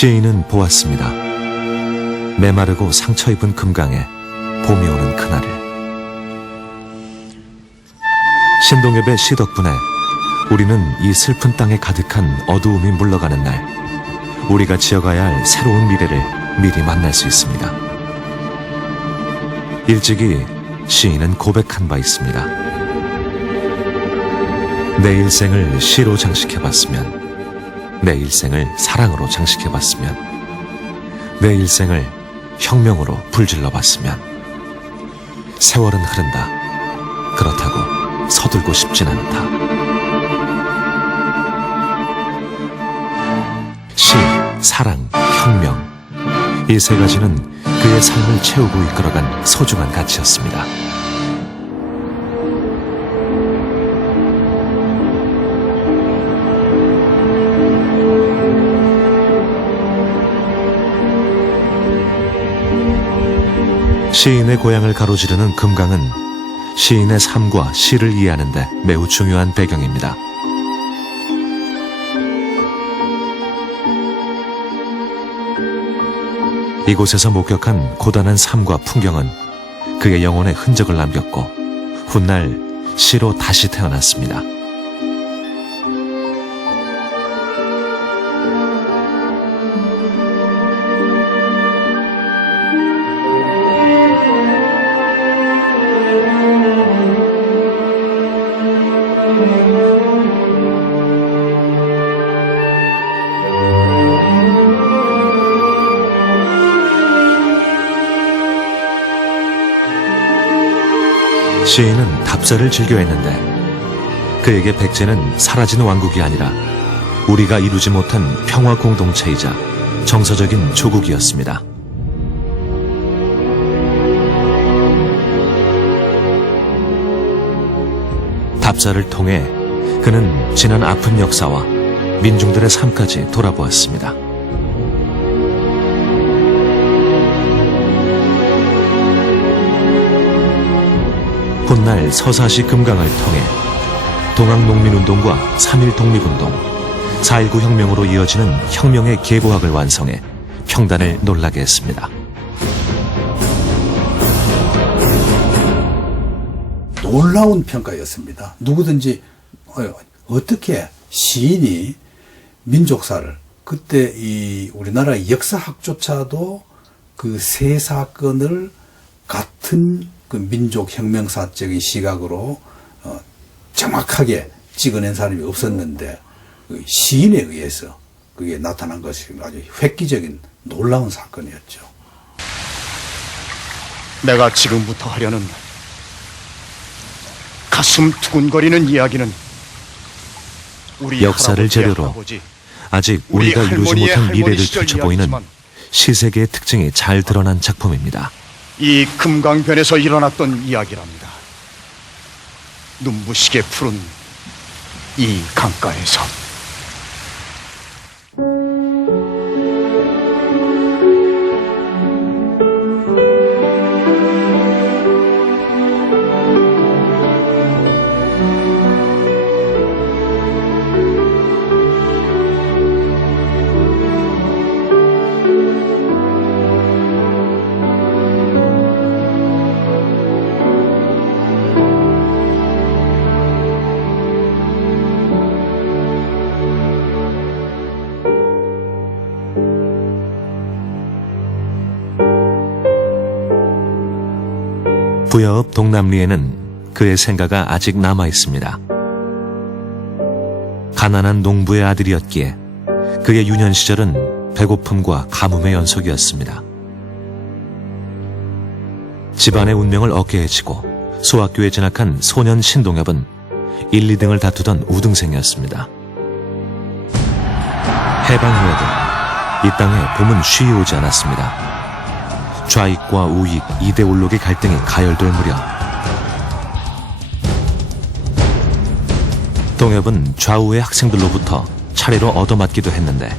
시인은 보았습니다. 메마르고 상처 입은 금강에 봄이 오는 그날을. 신동엽의 시 덕분에 우리는 이 슬픈 땅에 가득한 어두움이 물러가는 날, 우리가 지어가야 할 새로운 미래를 미리 만날 수 있습니다. 일찍이 시인은 고백한 바 있습니다. 내 일생을 시로 장식해봤으면, 내 일생을 사랑으로 장식해봤으면, 내 일생을 혁명으로 불질러봤으면. 세월은 흐른다. 그렇다고 서둘고 싶진 않다. 시, 사랑, 혁명, 이 세 가지는 그의 삶을 채우고 이끌어간 소중한 가치였습니다. 시인의 고향을 가로지르는 금강은 시인의 삶과 시를 이해하는 데 매우 중요한 배경입니다. 이곳에서 목격한 고단한 삶과 풍경은 그의 영혼에 흔적을 남겼고 훗날 시로 다시 태어났습니다. 시인은 답사를 즐겨했는데 그에게 백제는 사라진 왕국이 아니라 우리가 이루지 못한 평화 공동체이자 정서적인 조국이었습니다. 답사를 통해 그는 지난 아픈 역사와 민중들의 삶까지 돌아보았습니다. 훗날 서사시 금강을 통해 동학농민운동과 3.1 독립운동, 4.19 혁명으로 이어지는 혁명의 계보학을 완성해 평단을 놀라게 했습니다. 놀라운 평가였습니다. 누구든지 어떻게 시인이 민족사를, 그때 이 우리나라 역사학조차도 그 세 사건을 같은 그 민족 혁명사적인 시각으로 정확하게 찍어낸 사람이 없었는데 그 시인에 의해서 그게 나타난 것이 아주 획기적인 놀라운 사건이었죠. 내가 지금부터 하려는 가슴 두근거리는 이야기는 우리 역사를 재료로 아직 우리가 이루지 못한 미래를 펼쳐보이는 시세계의 특징이 잘 드러난 작품입니다. 이 금강변에서 일어났던 이야기랍니다. 눈부시게 푸른 이 강가에서. 부여읍 동남리에는 그의 생가가 아직 남아 있습니다. 가난한 농부의 아들이었기에 그의 유년 시절은 배고픔과 가뭄의 연속이었습니다. 집안의 운명을 어깨에 지고 소학교에 진학한 소년 신동엽은 1, 2등을 다투던 우등생이었습니다. 해방 후에도 이 땅에 봄은 쉬이 오지 않았습니다. 좌익과 우익, 이데올로기 갈등이 가열될 무렵 동엽은 좌우의 학생들로부터 차례로 얻어맞기도 했는데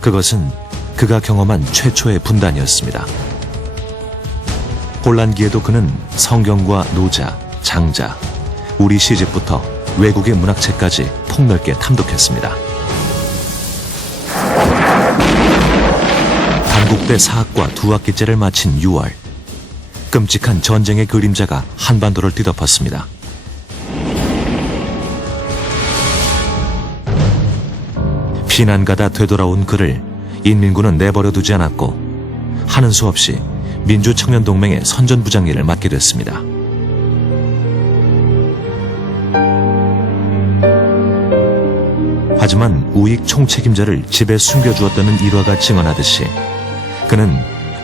그것은 그가 경험한 최초의 분단이었습니다. 혼란기에도 그는 성경과 노자, 장자, 우리 시집부터 외국의 문학책까지 폭넓게 탐독했습니다. 건국대 사학과 두 학기째를 마친 6월, 끔찍한 전쟁의 그림자가 한반도를 뒤덮었습니다. 피난가다 되돌아온 그를 인민군은 내버려 두지 않았고 하는 수 없이 민주청년동맹의 선전부장 일을 맡게 됐습니다. 하지만 우익 총책임자를 집에 숨겨주었다는 일화가 증언하듯이 그는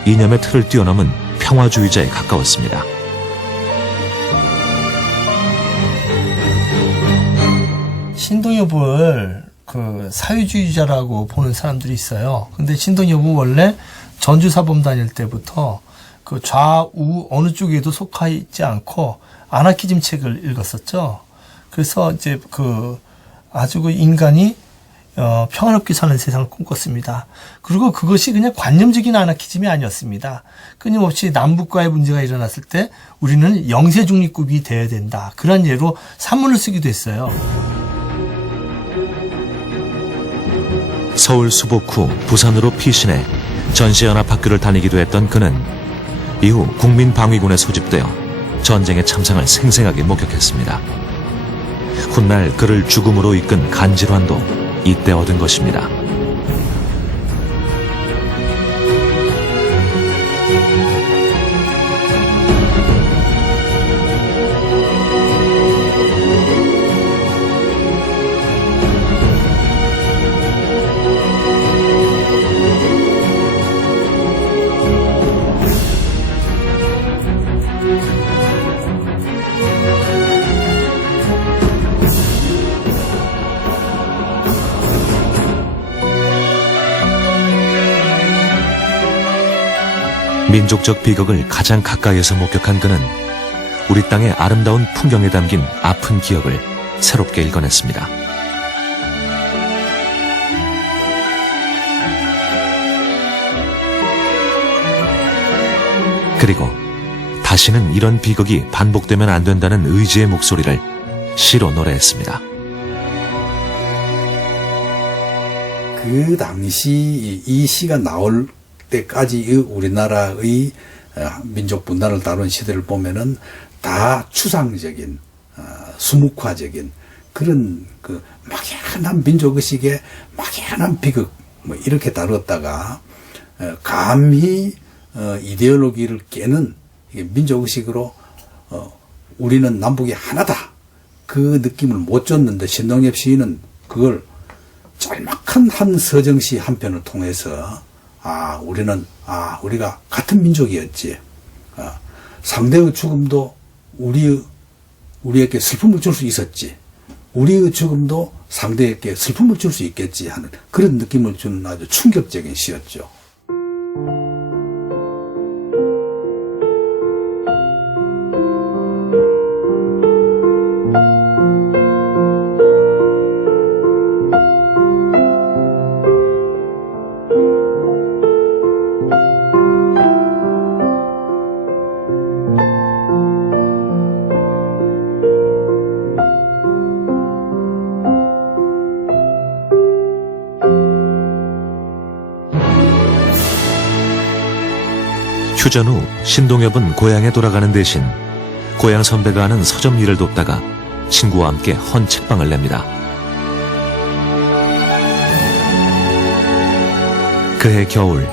이념의 틀을 뛰어넘은 평화주의자에 가까웠습니다. 신동엽을 그 사회주의자라고 보는 사람들이 있어요. 근데 신동엽은 원래 전주사범 다닐 때부터 그 좌우 어느 쪽에도 속하지 않고 아나키즘 책을 읽었었죠. 그래서 이제 그 아주 그 인간이 평화롭게 사는 세상을 꿈꿨습니다. 그리고 그것이 그냥 관념적인 아나키즘이 아니었습니다. 끊임없이 남북과의 문제가 일어났을 때 우리는 영세중립국이 되어야 된다. 그런 예로 산문을 쓰기도 했어요. 서울 수복 후 부산으로 피신해 전시연합학교를 다니기도 했던 그는 이후 국민방위군에 소집되어 전쟁의 참상을 생생하게 목격했습니다. 훗날 그를 죽음으로 이끈 간질환도 이때 얻은 것입니다. 민족적 비극을 가장 가까이에서 목격한 그는 우리 땅의 아름다운 풍경에 담긴 아픈 기억을 새롭게 읽어냈습니다. 그리고 다시는 이런 비극이 반복되면 안 된다는 의지의 목소리를 시로 노래했습니다. 그 당시 이 시가 나올 때까지 우리나라의 민족 분단을 다룬 시대를 보면은 다 추상적인 수묵화적인 그런 그 막연한 민족의식의 막연한 비극 뭐 이렇게 다뤘다가 감히 이데올로기를 깨는 민족의식으로 우리는 남북이 하나다 그 느낌을 못 줬는데 신동엽 시인은 그걸 짤막한 한 서정시 한 편을 통해서 우리가 같은 민족이었지. 상대의 죽음도 우리에게 슬픔을 줄 수 있었지. 우리의 죽음도 상대에게 슬픔을 줄 수 있겠지 하는 그런 느낌을 주는 아주 충격적인 시였죠. 휴전 후 신동엽은 고향에 돌아가는 대신 고향 선배가 하는 서점 일을 돕다가 친구와 함께 헌 책방을 냅니다. 그해 겨울,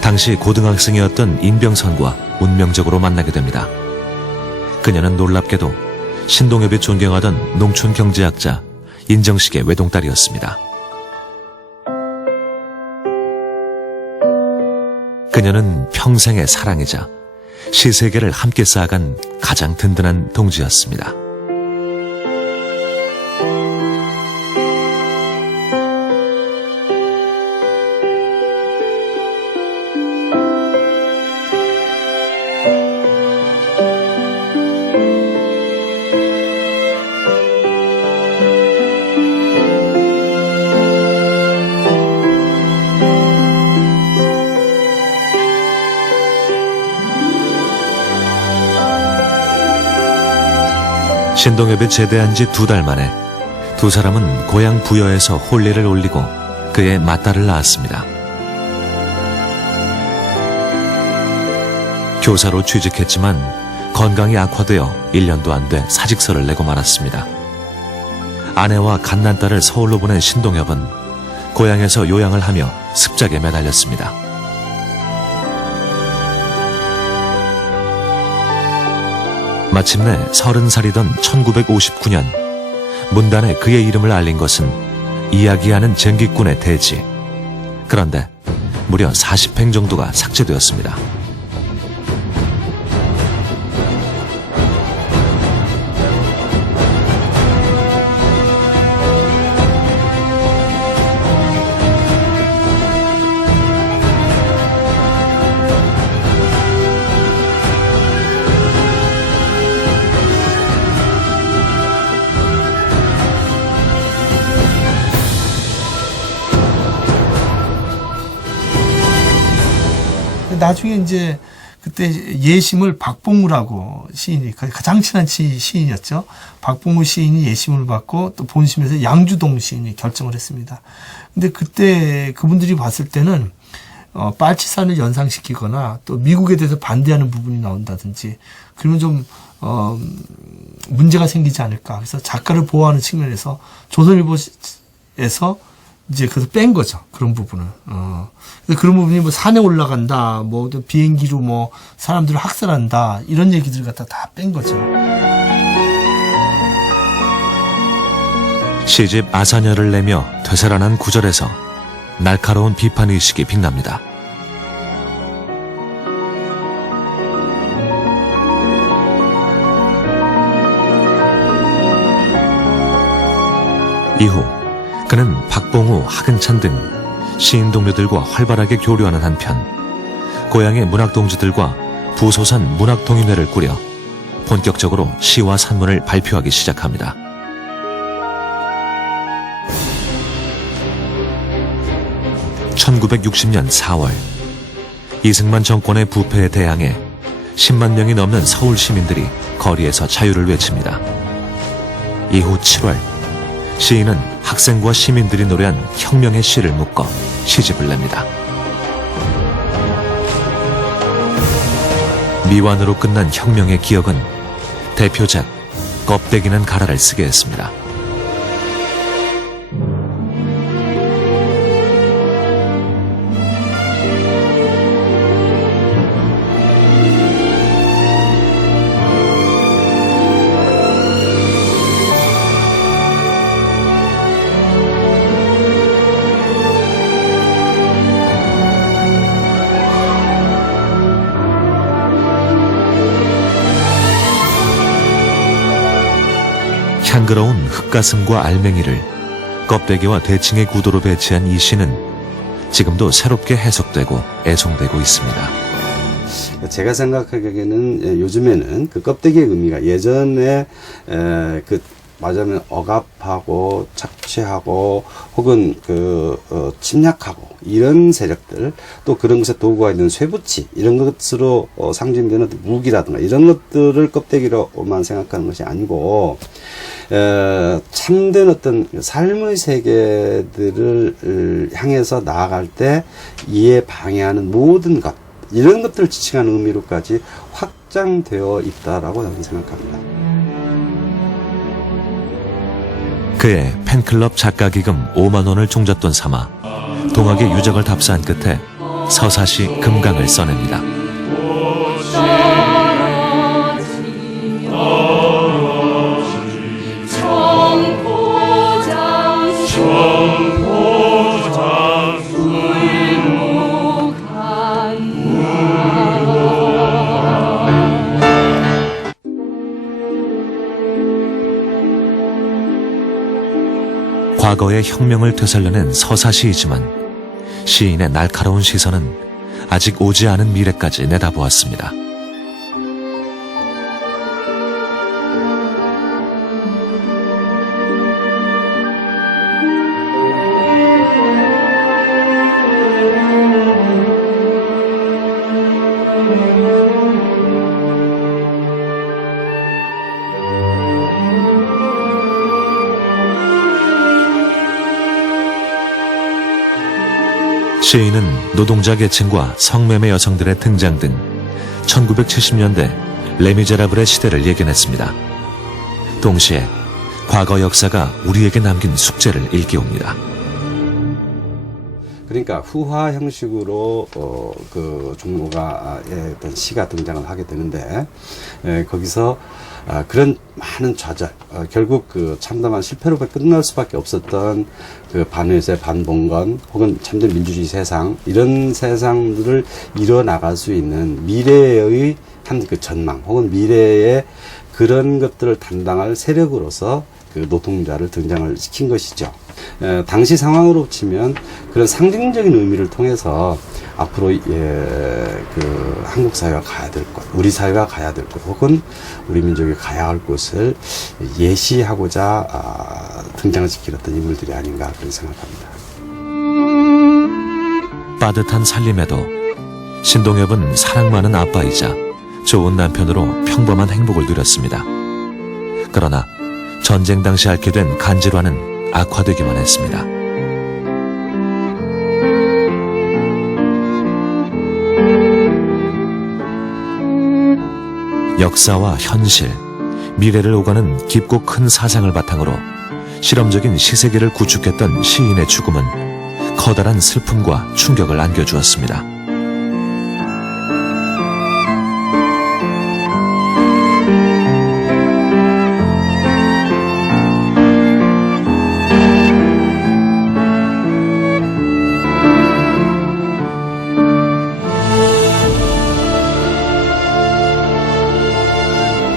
당시 고등학생이었던 인병선과 운명적으로 만나게 됩니다. 그녀는 놀랍게도 신동엽이 존경하던 농촌 경제학자 인정식의 외동딸이었습니다. 그녀는 평생의 사랑이자 시세계를 함께 쌓아간 가장 든든한 동지였습니다. 신동엽이 제대한 지 2달 만에 두 사람은 고향 부여에서 혼례를 올리고 그의 맏딸을 낳았습니다. 교사로 취직했지만 건강이 악화되어 1년도 안 돼 사직서를 내고 말았습니다. 아내와 갓난딸을 서울로 보낸 신동엽은 고향에서 요양을 하며 습작에 매달렸습니다. 마침내 30살이던 1959년 문단에 그의 이름을 알린 것은 이야기하는 전기꾼의 대지. 그런데 무려 40행 정도가 삭제되었습니다. 나중에 이제 그때 예심을 박봉우라고 시인이 가장 친한 시인이었죠. 박봉우 시인이 예심을 받고 또 본심에서 양주동 시인이 결정을 했습니다. 근데 그때 그분들이 봤을 때는 빨치산을 연상시키거나 또 미국에 대해서 반대하는 부분이 나온다든지 그러면 좀 문제가 생기지 않을까. 그래서 작가를 보호하는 측면에서 조선일보에서 이제 그래서 뺀 거죠. 그런 부분을. 그래서 그런 부분이 뭐 산에 올라간다, 뭐 비행기로 뭐 사람들을 학살한다, 이런 얘기들 갖다 다 뺀 거죠. 시집 아사녀를 내며 되살아난 구절에서 날카로운 비판의식이 빛납니다. 이후 그는 박봉우, 하근찬 등 시인 동료들과 활발하게 교류하는 한편 고향의 문학동지들과 부소산 문학동인회를 꾸려 본격적으로 시와 산문을 발표하기 시작합니다. (1960년 4월) 이승만 정권의 부패에 대항해 10만 명이 넘는 서울 시민들이 거리에서 자유를 외칩니다. 이후 7월 시인은 학생과 시민들이 노래한 혁명의 시를 묶어 시집을 냅니다. 미완으로 끝난 혁명의 기억은 대표작 껍데기는 가라를 쓰게 했습니다. 향그러운 흙가슴과 알맹이를 껍데기와 대칭의 구도로 배치한 이 시는 지금도 새롭게 해석되고 애송되고 있습니다. 제가 생각하기에는 요즘에는 그 껍데기의 의미가 예전에 말하자면 억압하고 착취하고 혹은 침략하고 이런 세력들 또 그런 것에 도구가 있는 쇠붙이 이런 것으로 상징되는 무기라든가 이런 것들을 껍데기로만 생각하는 것이 아니고 참된 어떤 삶의 세계들을 향해서 나아갈 때 이에 방해하는 모든 것 이런 것들을 지칭하는 의미로까지 확장되어 있다라고 저는 생각합니다. 그의 팬클럽 작가기금 5만 원을 종잣돈 삼아 동학의 유적을 답사한 끝에 서사시 금강을 써냅니다. 과거의 혁명을 되살려낸 서사시이지만 시인의 날카로운 시선은 아직 오지 않은 미래까지 내다보았습니다. 시인은 노동자 계층과 성매매 여성들의 등장 등 1970년대 레미제라블의 시대를 예견했습니다. 동시에 과거 역사가 우리에게 남긴 숙제를 일깨웁니다. 그러니까 후화 형식으로 그 종로가의 어떤 시가 등장을 하게 되는데 거기서 그런 많은 좌절, 결국 그 참담한 실패로 끝날 수밖에 없었던 그 반회세, 반봉건 혹은 참된 민주주의 세상, 이런 세상들을 이뤄나갈 수 있는 미래의 한 그 전망 혹은 미래의 그런 것들을 담당할 세력으로서 그 노동자를 등장을 시킨 것이죠. 당시 상황으로 치면 그런 상징적인 의미를 통해서 앞으로 그 한국 사회가 가야 될 곳, 우리 사회가 가야 될 곳, 혹은 우리 민족이 가야 할 곳을 예시하고자 등장을 시킨 어떤 인물들이 아닌가 그런 생각합니다. 빠듯한 살림에도 신동엽은 사랑 많은 아빠이자 좋은 남편으로 평범한 행복을 누렸습니다. 그러나 전쟁 당시 앓게 된 간질환은 악화되기만 했습니다. 역사와 현실, 미래를 오가는 깊고 큰 사상을 바탕으로 실험적인 시세계를 구축했던 시인의 죽음은 커다란 슬픔과 충격을 안겨주었습니다.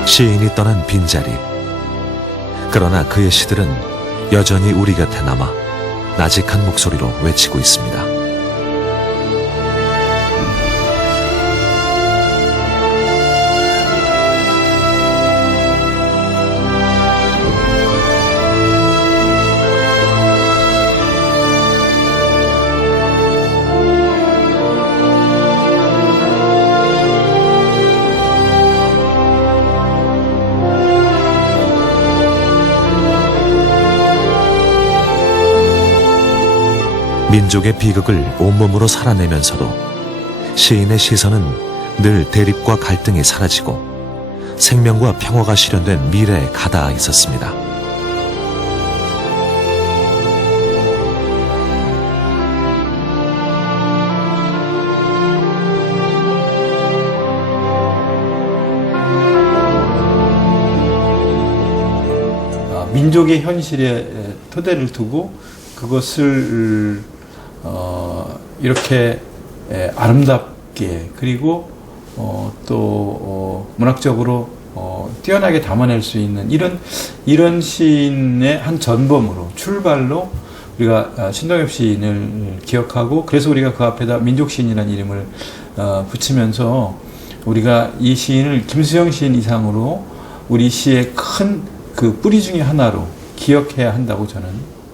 시인이 떠난 빈자리. 그러나 그의 시들은 여전히 우리 곁에 남아 나직한 목소리로 외치고 있습니다. 민족의 비극을 온몸으로 살아내면서도 시인의 시선은 늘 대립과 갈등이 사라지고 생명과 평화가 실현된 미래에 가닿아 있었습니다. 민족의 현실에 토대를 두고 그것을 이렇게 아름답게 그리고 또 문학적으로 뛰어나게 담아낼 수 있는 이런 시인의 한 전범으로 출발로 우리가 신동엽 시인을 기억하고, 그래서 우리가 그 앞에다 민족 시인이라는 이름을 붙이면서 우리가 이 시인을 김수영 시인 이상으로 우리 시의 큰 그 뿌리 중에 하나로 기억해야 한다고 저는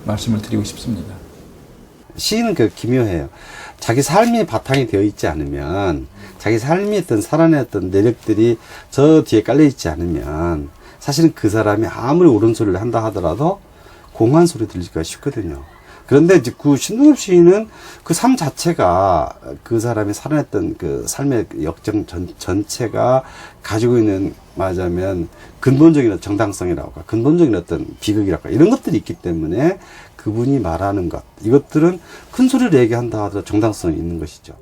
말씀을 드리고 싶습니다. 시인은 그 기묘해요. 자기 삶이 바탕이 되어 있지 않으면, 자기 삶이 어떤 살아냈던 내력들이 저 뒤에 깔려 있지 않으면 사실은 그 사람이 아무리 옳은 소리를 한다 하더라도 공허한 소리 들리기가 쉽거든요. 그런데 이제 그 신동엽 시인은 그 삶 자체가, 그 사람이 살아냈던 그 삶의 역정 전체가 가지고 있는, 말하자면 근본적인 정당성이라고 할까, 근본적인 어떤 비극이라고 할까, 이런 것들이 있기 때문에 그분이 말하는 것, 이것들은 큰 소리를 얘기한다 하더라도 정당성이 있는 것이죠.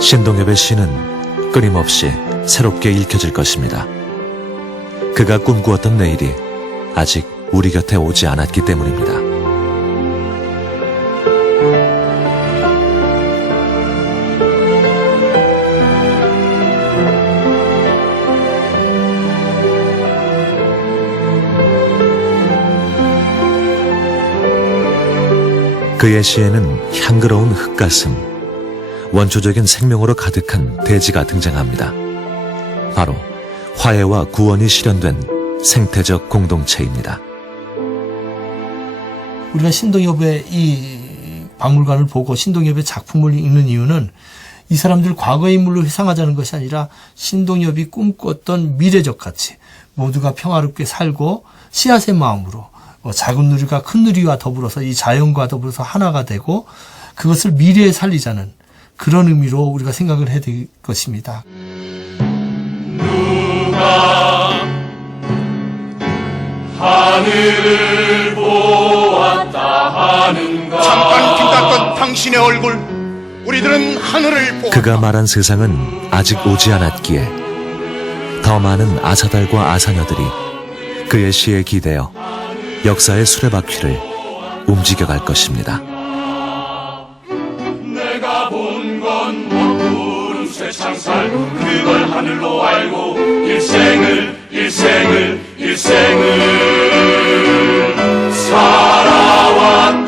신동엽의 시는 끊임없이 새롭게 읽혀질 것입니다. 그가 꿈꾸었던 내일이 아직 우리 곁에 오지 않았기 때문입니다. 그의 시에는 향그러운 흙가슴, 원초적인 생명으로 가득한 대지가 등장합니다. 바로 화해와 구원이 실현된 생태적 공동체입니다. 우리가 신동엽의 이 박물관을 보고 신동엽의 작품을 읽는 이유는 이 사람들 과거의 인물로 회상하자는 것이 아니라 신동엽이 꿈꿨던 미래적 가치, 모두가 평화롭게 살고 씨앗의 마음으로 작은 누리가 큰 누리와 더불어서 이 자연과 더불어서 하나가 되고 그것을 미래에 살리자는 그런 의미로 우리가 생각을 해야 될 것입니다. 하늘을 보았다 하는가. 잠깐 빛났던 당신의 얼굴, 우리들은 하늘을 보았다. 그가 말한 세상은 아직 오지 않았기에 더 많은 아사달과 아사녀들이 그의 시에 기대어 역사의 수레바퀴를 움직여갈 것입니다. 내가 본 건 푸른 쇠창살, 그걸 하늘로 알고 일생을 살아왔다.